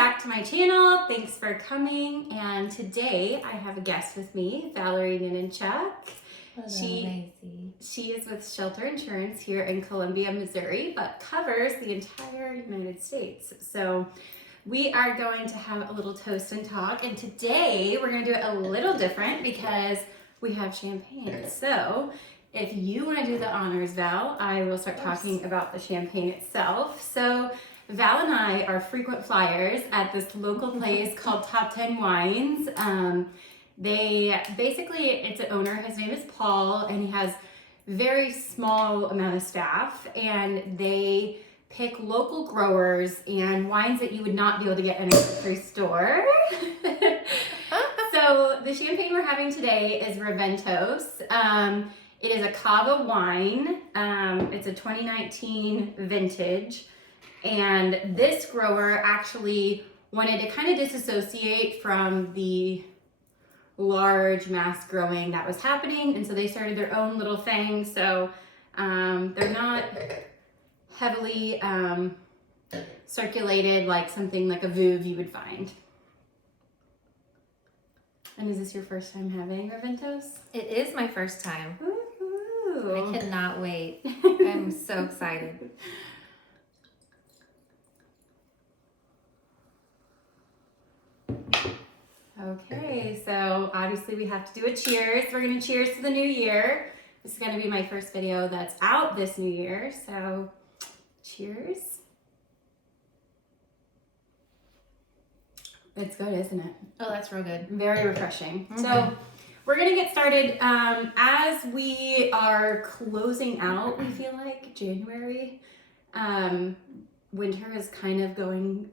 back to my channel. Thanks for coming. And today I have a guest with me, Valerie Ninichuck. Hello, Maizie. She is with Shelter Insurance here in Columbia, Missouri, but covers the entire United States. So we are going to have a little toast and talk. And today we're going to do it a little different because we have champagne. So if you want to do the honors, Val, I will start talking about the champagne itself. So Val and I are frequent flyers at this local place called Top 10 Wines. It's an owner, his name is Paul, and he has very small amount of staff, and they pick local growers and wines that you would not be able to get in a grocery store. So the champagne we're having today is Raventos. It is a Cava wine. It's a 2019 vintage. And this grower actually wanted to kind of disassociate from the large mass growing that was happening. And so they started their own little thing. So they're not heavily circulated like something like a Veuve you would find. And is this your first time having Raventos? It is my first time. Woo-hoo. I cannot wait. I'm so excited. Okay, so obviously we have to do a cheers. We're gonna cheers to the new year. This is gonna be my first video that's out this new year, so cheers. It's good, isn't it? Oh, that's real good. Very refreshing. So we're gonna get started. As we are closing out, we feel like January, winter is kind of going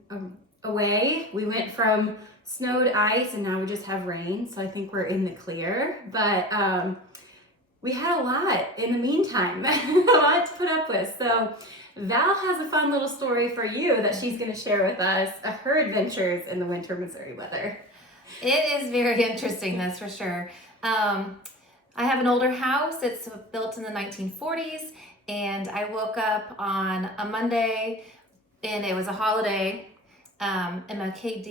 away. We went from snow to ice and now we just have rain, so I think we're in the clear. But we had a lot in the meantime, a lot to put up with. So Val has a fun little story for you that she's going to share with us, her adventures in the winter Missouri weather. It is very interesting, that's for sure. I have an older house. It's built in the 1940s, and I woke up on a Monday, and it was a holiday. MLK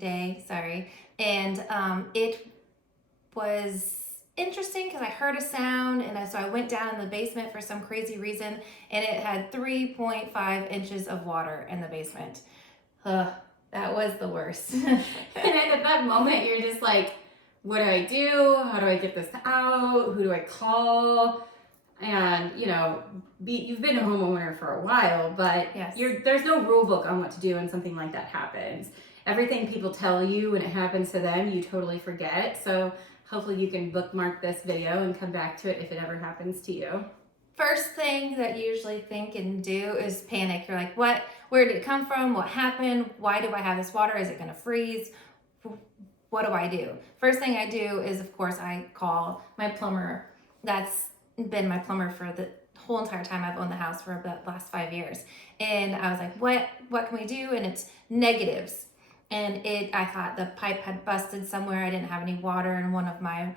Day, sorry. And it was interesting because I heard a sound, and so I went down in the basement for some crazy reason, and it had 3.5 inches of water in the basement. That was the worst. And at that moment, you're just like, what do I do? How do I get this out? Who do I call? And, you know, you've been a homeowner for a while, but Yes. There's no rule book on what to do when something like that happens. Everything people tell you when it happens to them, you totally forget. So hopefully you can bookmark this video and come back to it if it ever happens to you. First thing that you usually think and do is panic. You're like, what? Where did it come from? What happened? Why do I have this water? Is it going to freeze? What do I do? First thing I do is, of course, I call my plumber. That's been my plumber for the whole entire time I've owned the house for the last 5 years. And I was like, what can we do? And it's negatives. And I thought the pipe had busted somewhere. I didn't have any water in one of my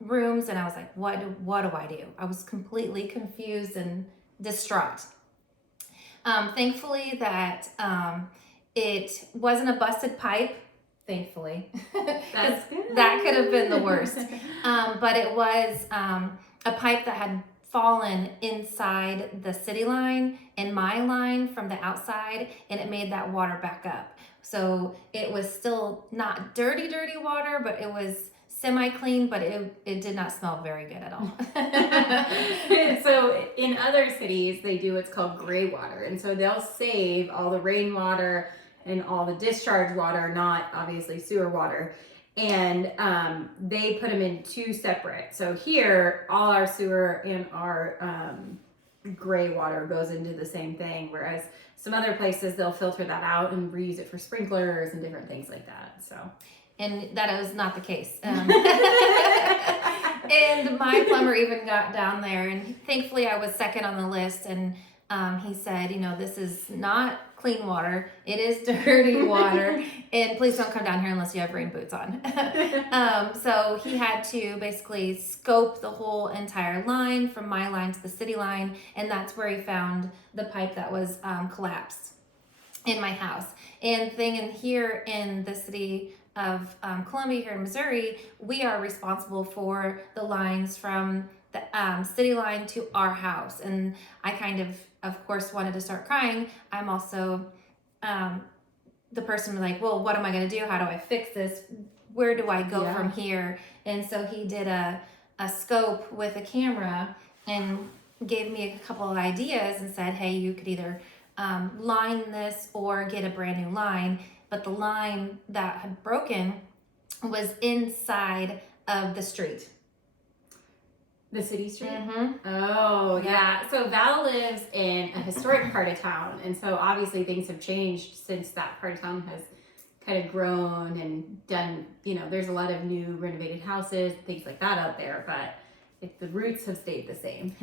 rooms. And I was like, what do I do? I was completely confused and distraught. Thankfully that it wasn't a busted pipe. Thankfully. That's good. That could have been the worst. But it was a pipe that had fallen inside the city line and my line from the outside, and it made that water back up. So it was still not dirty water, but it was semi-clean, but it did not smell very good at all. So in other cities, they do what's called gray water. And so they'll save all the rainwater and all the discharge water, not obviously sewer water. And they put them in two separate. So here, all our sewer and our gray water goes into the same thing, whereas some other places, they'll filter that out and reuse it for sprinklers and different things like that. So, and that was not the case. And my plumber even got down there, and thankfully I was second on the list, and he said, you know, this is not clean water, it is dirty water, and please don't come down here unless you have rain boots on. So he had to basically scope the whole entire line from my line to the city line, and that's where he found the pipe that was collapsed. in my house. And thing in here in the city of Columbia here in Missouri, we are responsible for the lines from the city line to our house. And I kind of course, wanted to start crying. I'm also the person like, well, what am I going to do? How do I fix this? Where do I go from here? And so he did a scope with a camera and gave me a couple of ideas and said, hey, you could either line this or get a brand new line. But the line that had broken was inside of the street. The city street? Mm-hmm. Oh, yeah. So Val lives in a historic part of town. And so obviously things have changed since that part of town has kind of grown and done, there's a lot of new renovated houses, things like that out there. But the roots have stayed the same.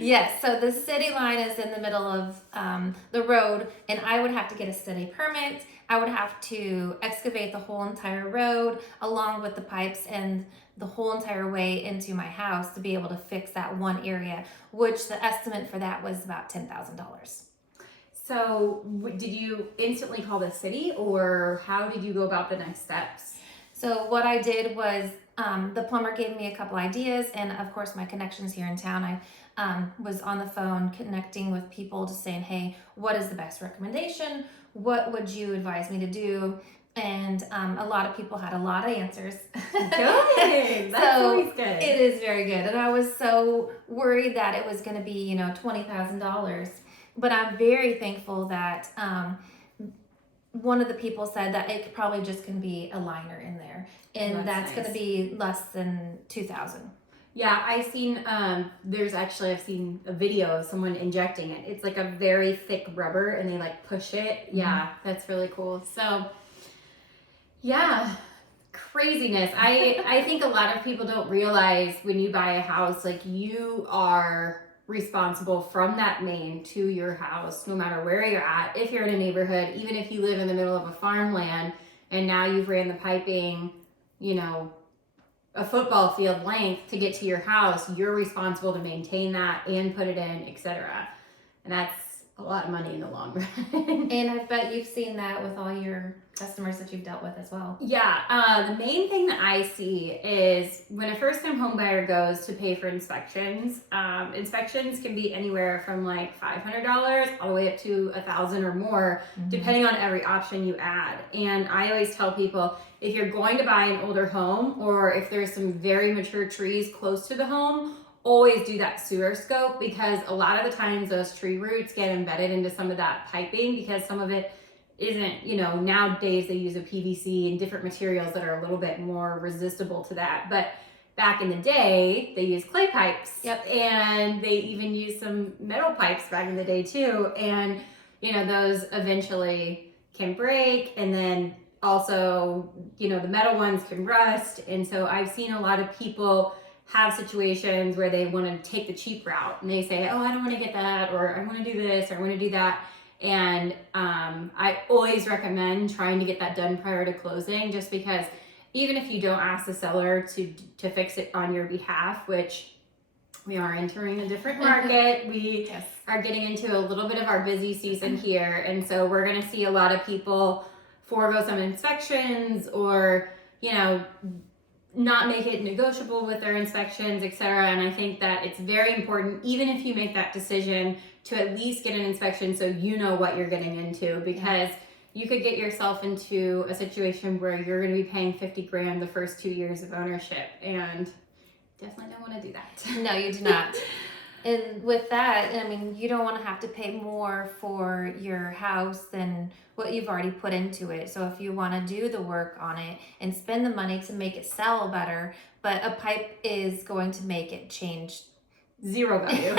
Yes, so the city line is in the middle of the road, and I would have to get a city permit. I would have to excavate the whole entire road along with the pipes and the whole entire way into my house to be able to fix that one area, which the estimate for that was about $10,000. So did you instantly call the city, or how did you go about the next steps? So what I did was the plumber gave me a couple ideas, and of course my connections here in town. I was on the phone connecting with people, just saying, hey, what is the best recommendation? What would you advise me to do? And a lot of people had a lot of answers. Good. That's always good. It is very good. And I was so worried that it was going to be, $20,000. But I'm very thankful that one of the people said that it probably just can be a liner in there. And that's nice. going to be less than $2,000. Yeah, I've seen a video of someone injecting it. It's like a very thick rubber and they like push it. Yeah, that's really cool. So yeah, craziness. I think a lot of people don't realize when you buy a house, like you are responsible from that main to your house, no matter where you're at. If you're in a neighborhood, even if you live in the middle of a farmland and now you've ran the piping, a football field length to get to your house, you're responsible to maintain that and put it in, etc. And that's a lot of money in the long run. And I bet you've seen that with all your customers that you've dealt with as well. Yeah, the main thing that I see is when a first-time home buyer goes to pay for inspections, inspections can be anywhere from like $500 all the way up to $1,000 or more, depending on every option you add. And I always tell people, if you're going to buy an older home or if there's some very mature trees close to the home, always do that sewer scope, because a lot of the times those tree roots get embedded into some of that piping, because some of it isn't, nowadays they use a PVC and different materials that are a little bit more resistible to that. But back in the day, they used clay pipes. Yep. And they even used some metal pipes back in the day too. And, those eventually can break, and then also, the metal ones can rust. And so I've seen a lot of people have situations where they want to take the cheap route and they say, oh, I don't want to get that, or I want to do this, or I want to do that. And I always recommend trying to get that done prior to closing, just because even if you don't ask the seller to fix it on your behalf, which we are entering a different market, we are getting into a little bit of our busy season here. And so we're going to see a lot of people forego some inspections, or, not make it negotiable with their inspections, etc. And I think that it's very important, even if you make that decision, to at least get an inspection so you know what you're getting into, because you could get yourself into a situation where you're going to be paying $50,000 the first 2 years of ownership, and definitely don't want to do that. No, you do not. And with that, you don't want to have to pay more for your house than what you've already put into it. So if you want to do the work on it and spend the money to make it sell better, but a pipe is going to make it change. Zero value.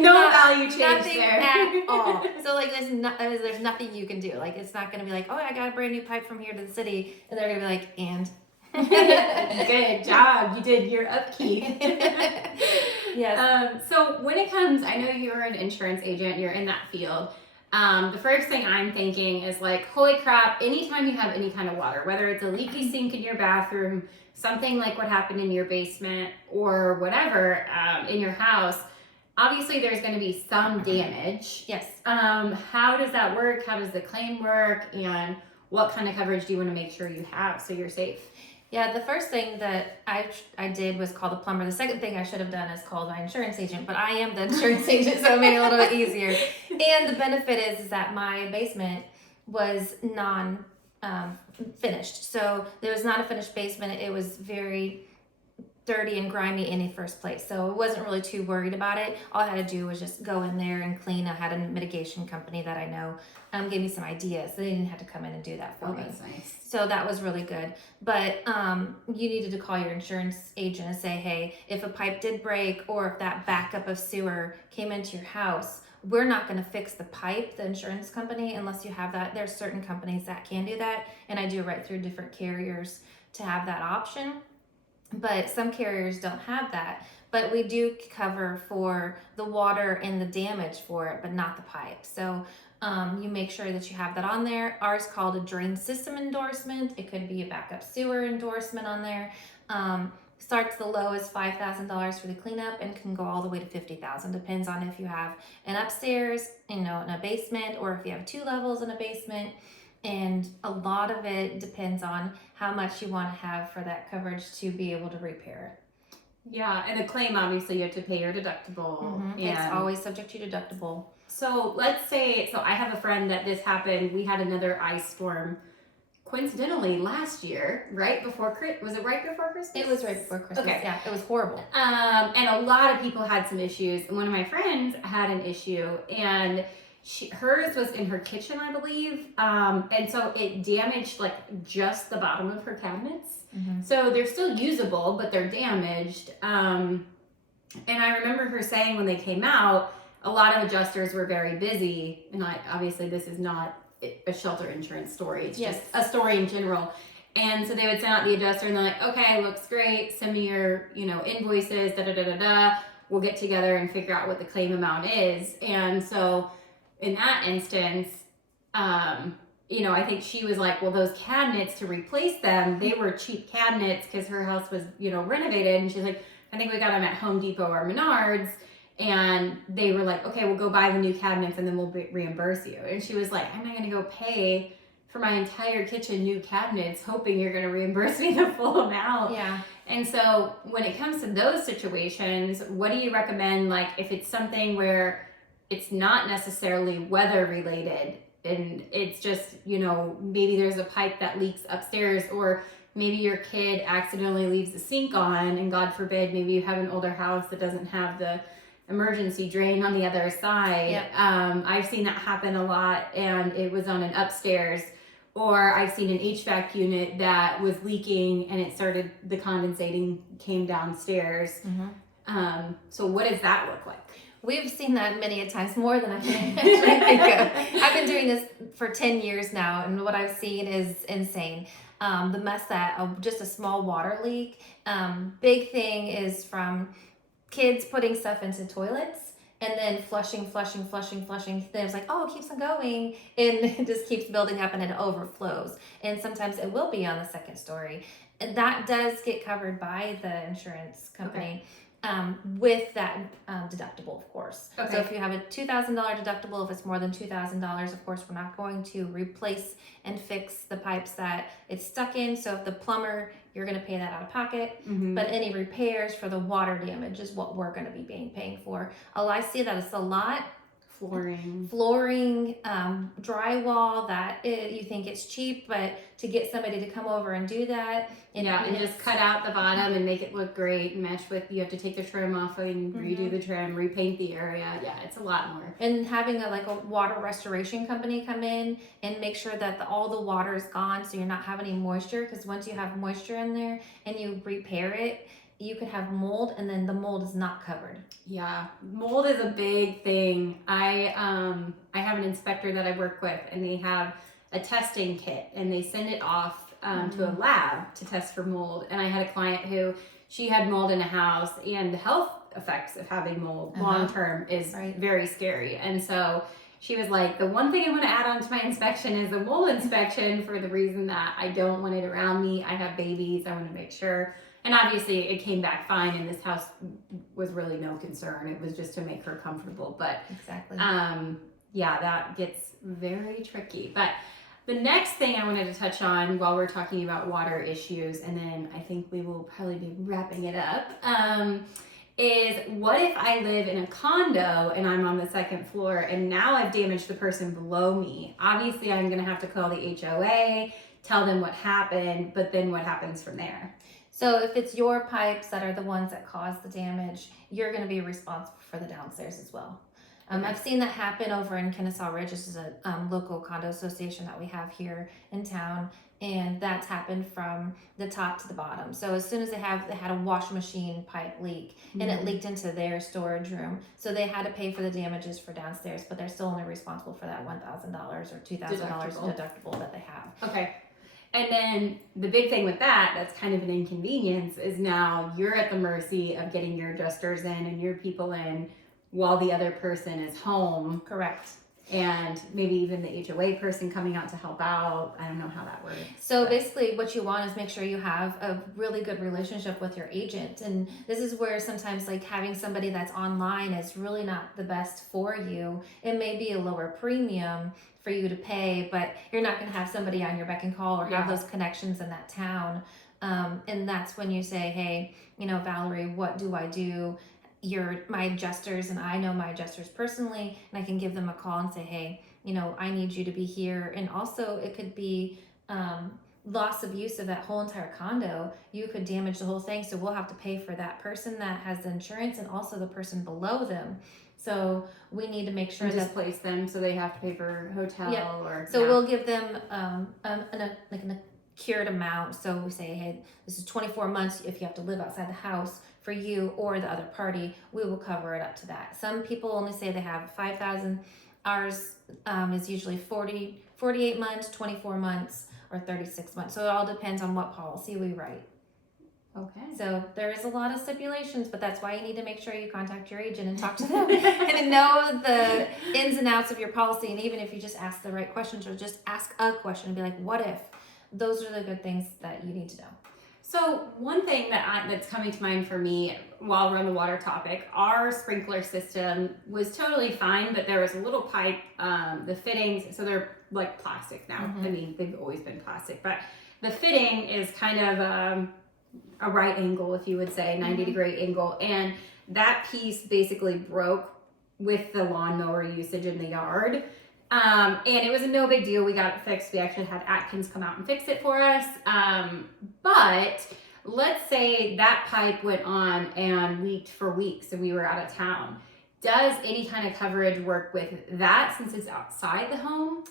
No value change nothing there. At all. So there's nothing you can do. Like, it's not going to be like, oh, I got a brand new pipe from here to the city. And they're going to be like, and? Good job. You did your upkeep. Yes. So when it comes, I know you're an insurance agent, you're in that field. The first thing I'm thinking is like, holy crap, anytime you have any kind of water, whether it's a leaky sink in your bathroom, something like what happened in your basement, or whatever in your house, obviously there's going to be some damage. Yes. How does that work? How does the claim work? And what kind of coverage do you want to make sure you have so you're safe? Yeah, the first thing that I did was call the plumber. The second thing I should have done is called my insurance agent, but I am the insurance agent, so it made it a little bit easier. And the benefit is that my basement was finished. So there was not a finished basement. It was very dirty and grimy in the first place. So I wasn't really too worried about it. All I had to do was just go in there and clean. I had a mitigation company that I know gave me some ideas. They didn't have to come in and do that for me. That's nice. So that was really good. But you needed to call your insurance agent and say, hey, if a pipe did break or if that backup of sewer came into your house, we're not going to fix the pipe, the insurance company, unless you have that. There's certain companies that can do that. And I do right through different carriers to have that option. But some carriers don't have that. But we do cover for the water and the damage for it, but not the pipe. So you make sure that you have that on there. Ours called a drain system endorsement. It could be a backup sewer endorsement on there. Starts the low as $5,000 for the cleanup and can go all the way to $50,000. Depends on if you have an upstairs, in a basement, or if you have 2 levels in a basement. And a lot of it depends on how much you want to have for that coverage to be able to repair it. Yeah, and the claim, obviously, you have to pay your deductible. Mm-hmm. It's always subject to deductible. So let's say, I have a friend that this happened. We had another ice storm, coincidentally, last year, right before, was it right before Christmas? It was right before Christmas. Okay. Yeah, it was horrible. And a lot of people had some issues. And one of my friends had an issue, and hers was in her kitchen, I believe. And so it damaged just the bottom of her cabinets. Mm-hmm. So they're still usable, but they're damaged. And I remember her saying when they came out, a lot of adjusters were very busy. And obviously this is not a shelter insurance story. It's just a story in general. And so they would send out the adjuster and they're like, okay, looks great. Send me your, invoices, We'll get together and figure out what the claim amount is. And so in that instance, I think she was like, well, those cabinets, to replace them, they were cheap cabinets because her house was, renovated. And she's like, I think we got them at Home Depot or Menards. And they were like, okay, we'll go buy the new cabinets and then we'll reimburse you. And she was like, I'm not going to go pay for my entire kitchen new cabinets hoping you're going to reimburse me the full amount. Yeah. And so when it comes to those situations, what do you recommend? Like if it's something where it's not necessarily weather related and it's just, maybe there's a pipe that leaks upstairs, or maybe your kid accidentally leaves the sink on, and God forbid, maybe you have an older house that doesn't have the emergency drain on the other side. Yep. I've seen that happen a lot, and it was on an upstairs. Or I've seen an HVAC unit that was leaking and the condensating came downstairs. Mm-hmm. So what does that look like? We've seen that many a times, more than I can actually think of. I've been doing this for 10 years now, and what I've seen is insane. The mess that just a small water leak. Big thing is from kids putting stuff into toilets and then flushing. Then it's like, oh, it keeps on going, and it just keeps building up and it overflows. And sometimes it will be on the second story. And that does get covered by the insurance company. Okay. With that deductible, of course. Okay. So if you have a $2,000 deductible, if it's more than $2,000, of course, we're not going to replace and fix the pipes that it's stuck in. So if the plumber, you're going to pay that out of pocket. Mm-hmm. But any repairs for the water damage is what we're going to be paying for. Oh, I see that it's a lot. Flooring, drywall, you think it's cheap, but to get somebody to come over and do that. And just cut out the bottom and make it look great and match with, you have to take the trim off and redo the trim, repaint the area. Yeah, it's a lot more. And having a water restoration company come in and make sure that all the water is gone so you're not having any moisture, because once you have moisture in there and you repair it, you could have mold, and then the mold is not covered. Yeah, mold is a big thing. I have an inspector that I work with, and they have a testing kit, and they send it off to a lab to test for mold. And I had a client who, she had mold in a house, and the health effects of having mold long term is very scary. And so she was like, the one thing I want to add on to my inspection is a mold inspection, for the reason that I don't want it around me. I have babies. I want to make sure. And obviously it came back fine, and this house was really no concern. It was just to make her comfortable. But Exactly. yeah, that gets very tricky. But the next thing I wanted to touch on while we're talking about water issues, and then I think we will probably be wrapping it up, is what if I live in a condo and I'm on the second floor and now I've damaged the person below me? Obviously, I'm going to have to call the HOA, tell them what happened, but then what happens from there? So if it's your pipes that are the ones that cause the damage, you're going to be responsible for the downstairs as well. I've seen that happen over in Kennesaw Ridge. This is a local condo association that we have here in town, and that's happened from the top to the bottom. So as soon as they had a washing machine pipe leak, and it leaked into their storage room, so they had to pay for the damages for downstairs, but they're still only responsible for that $1,000 or $2,000 deductible that they have. Okay. And then the big thing with that's kind of an inconvenience, is now you're at the mercy of getting your adjusters in and your people in while the other person is home. Correct. And maybe even the HOA person coming out to help out. I don't know how that works. So basically what you want is make sure you have a really good relationship with your agent. And this is where sometimes like having somebody that's online is really not the best for you. It may be a lower premium for you to pay, but you're not going to have somebody on your beck and call or have those connections in that town. And that's when you say, hey, Valerie, what do I do? You're my adjusters, and I know my adjusters personally, and I can give them a call and say, hey, I need you to be here. And also it could be loss of use of that whole entire condo. You could damage the whole thing, so we'll have to pay for that person that has the insurance and also the person below them. So we need to make sure that displace them, so they have to pay for hotel or. So we'll give them an accrued amount. So we say, hey, this is 24 months. If you have to live outside the house for you or the other party, we will cover it up to that. Some people only say they have 5,000. Ours is usually 48 months, 24 months, or 36 months. So it all depends on what policy we write. Okay. So there is a lot of stipulations, but that's why you need to make sure you contact your agent and talk to them and know the ins and outs of your policy. And even if you just ask the right questions or just ask a question and be like, what if? Those are the good things that you need to know. So one thing that's coming to mind for me while we're on the water topic, our sprinkler system was totally fine, but there was a little pipe, the fittings, so they're like plastic now. I mean, they've always been plastic, but the fitting is kind of a right angle, if you would say, 90-degree angle. And that piece basically broke with the lawnmower usage in the yard. And it was a no big deal. We got it fixed. We actually had Atkins come out and fix it for us. But let's say that pipe went on and leaked for weeks and we were out of town. Does any kind of coverage work with that since it's outside the home?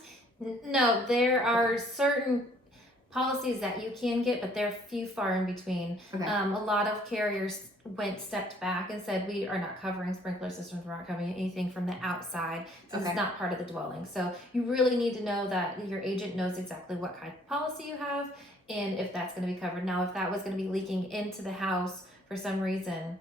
No, there are certain policies that you can get, but they're few far in between. Okay. A lot of carriers stepped back and said, we are not covering sprinkler systems. We're not covering anything from the outside. So it's not part of the dwelling. So you really need to know that your agent knows exactly what kind of policy you have and if that's going to be covered. Now, if that was going to be leaking into the house for some reason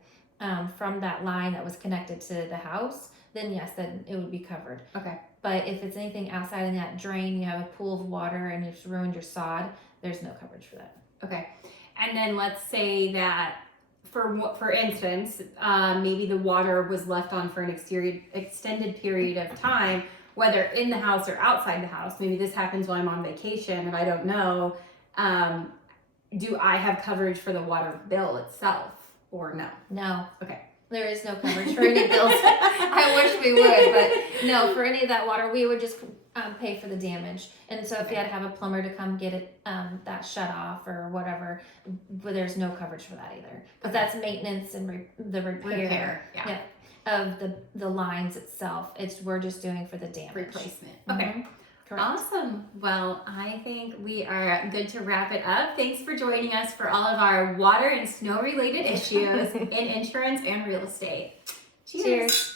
from that line that was connected to the house, then yes, then it would be covered. Okay. But if it's anything outside in that drain, you have a pool of water and it's ruined your sod, there's no coverage for that. Okay. And then let's say that, for instance, maybe the water was left on for an extended period of time, whether in the house or outside the house. Maybe this happens while I'm on vacation and I don't know. Do I have coverage for the water bill itself or no? No. Okay. There is no coverage for any bills. I wish we would, but no, for any of that water, we would just pay for the damage. And so if you had to have a plumber to come get it, that shut off or whatever, but there's no coverage for that either. Because that's maintenance and the repair of the lines itself. We're just doing for the damage. Replacement. Okay. Correct. Awesome. Well, I think we are good to wrap it up. Thanks for joining us for all of our water and snow related issues in insurance and real estate. Cheers.